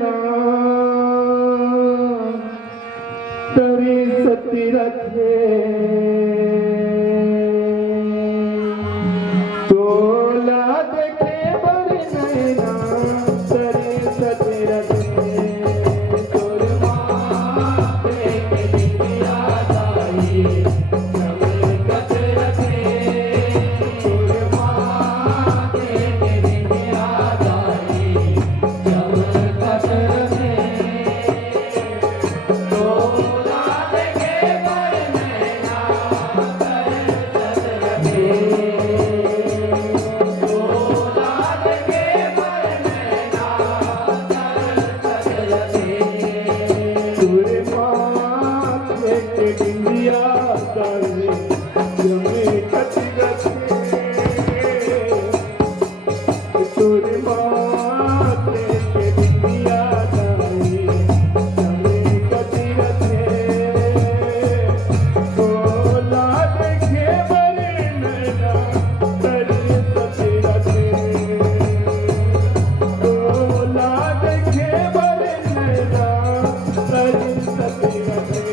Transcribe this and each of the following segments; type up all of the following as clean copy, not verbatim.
नैना तरी सती रखे तोला देखे बड़ी नैना तरी सती रखे तोर माथे के बिंदिया दाई चमकत रखे तोर माथे के बिंदिया दाई चमकत रखे तोला देखे बड़ी नैना तरी सती रखे तोला देखे बड़ी नैना तरी सती रखे तोर माथे के बिंदिया दाई चमकत रखे तोर माथे के बिंदिया दाई चमकत रखे तोला देखे बड़ी नैना तरी सती रखे तोला देखे बड़ी नैना तरी सती रखे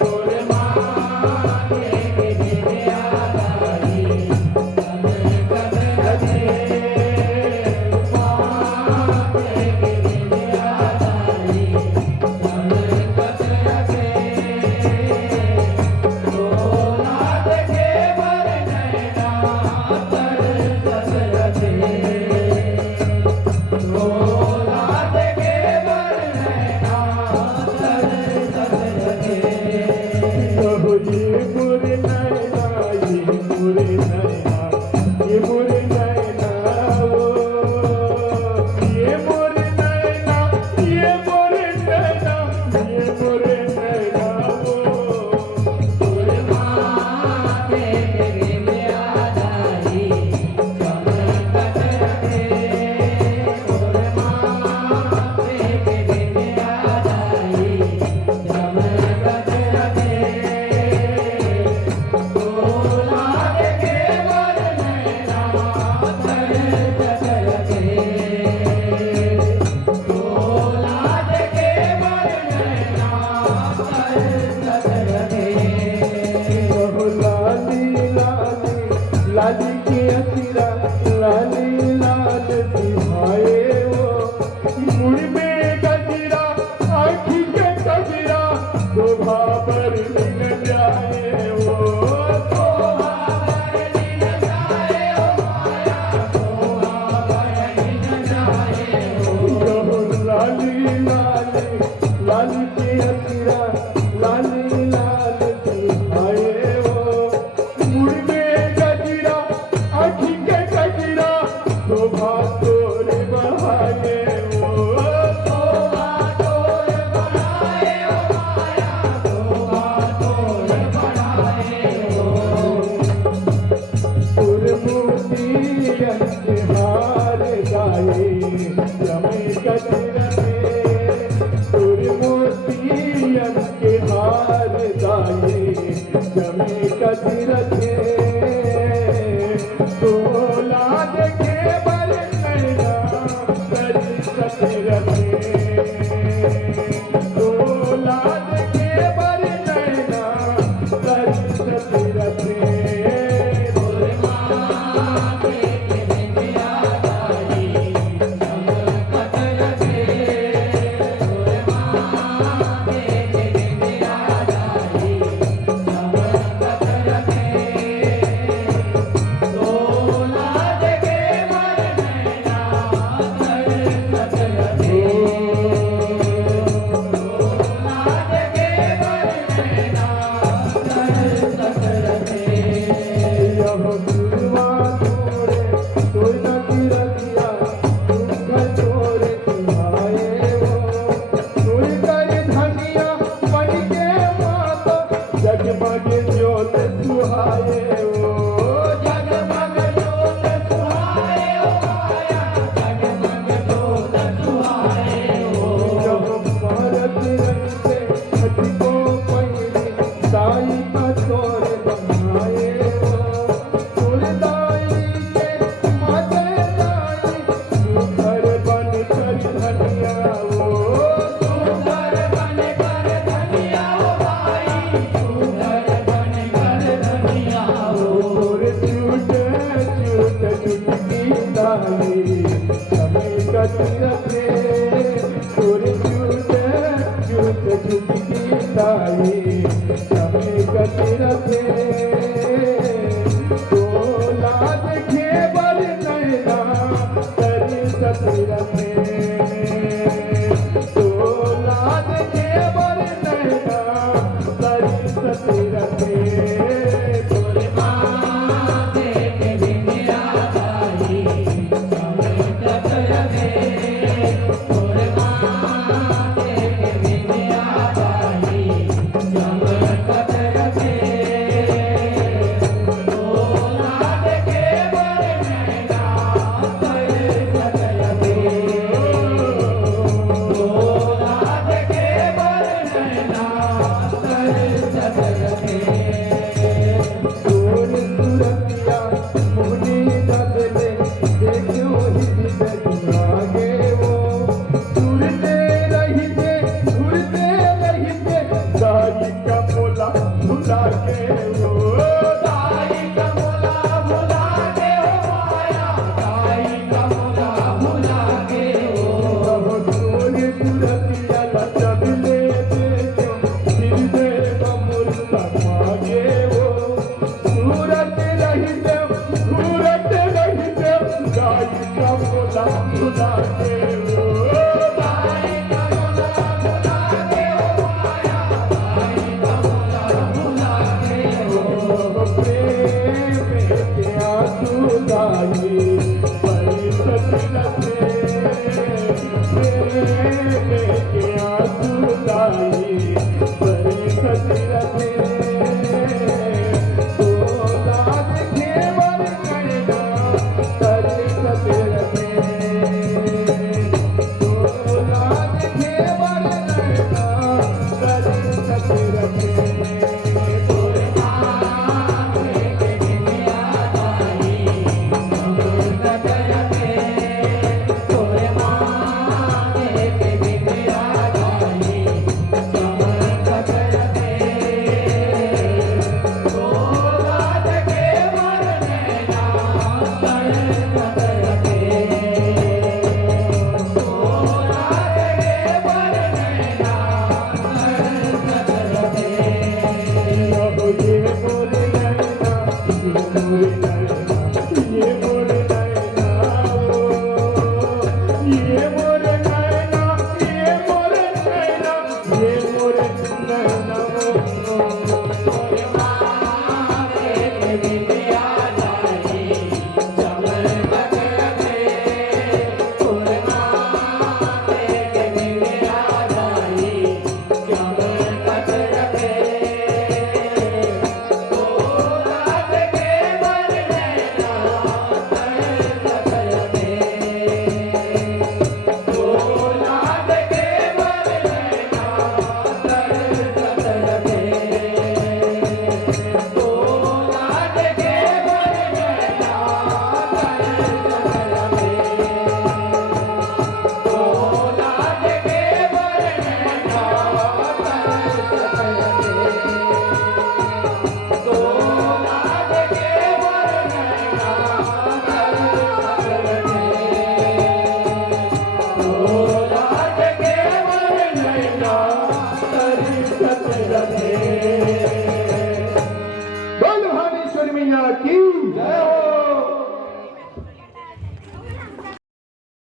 तोर माथे के बिंदिया दाई चमकत रखे माथे के बिंदिया दाई चमकत रखे तोला देखे बड़ी नैना तरी सती रखे तोला देखे बड़ी नैना तरी सती रखे कहो ये मोरे नैना ये मोरे नैना ये मोरे नैना ओ ये मोरे नैना ये मोरे नैना ये मोरे नैना ओ तोर माथे के बिंदिया दाई चमकत रखे तोर माथे के बिंदिया दाई चमकत रखे तोला देखे बड़ी नैना तरी सती रखे तोला देखे बड़ी नैना तरी सती रखे कहो लाली लाली लाली की असीरा लाली लाल सिहाए वो मुड़ में गजरा आँखी के कजरा शोभा पर मिल जाए वो शोभा पर मिल जाए ओ माया शोभा पर मिल जाए वो कहो लाली लाली लाली की असीरा लाली लाल सिहाए वो मुड़ में गजरा आँखी के कजरा शोभा तोर बढ़ाए वो शोभा तोर बढ़ाए ओ माया शोभा तोर बढ़ाए वो तोर मोतियन के हार गाए चमकत रखे तोर मोतियन के हार गाए चमकत रखे तोला देखे बड़ी नैना तरी सती रखे तोला देखे बड़ी नैना तरी सती रखे तोर माथे के बिंदिया दाई चमकत रखे तोर माथे के बिंदिया दाई चमकत रखे तोला देखे बड़ी नैना तरी सती रखे कतरते तोरे झूठे झूठ झुटकी ताई समय कतरते तो लाज खेबर नैना तरी कतरते तो लाज खेबर नैना तरी कतरते ये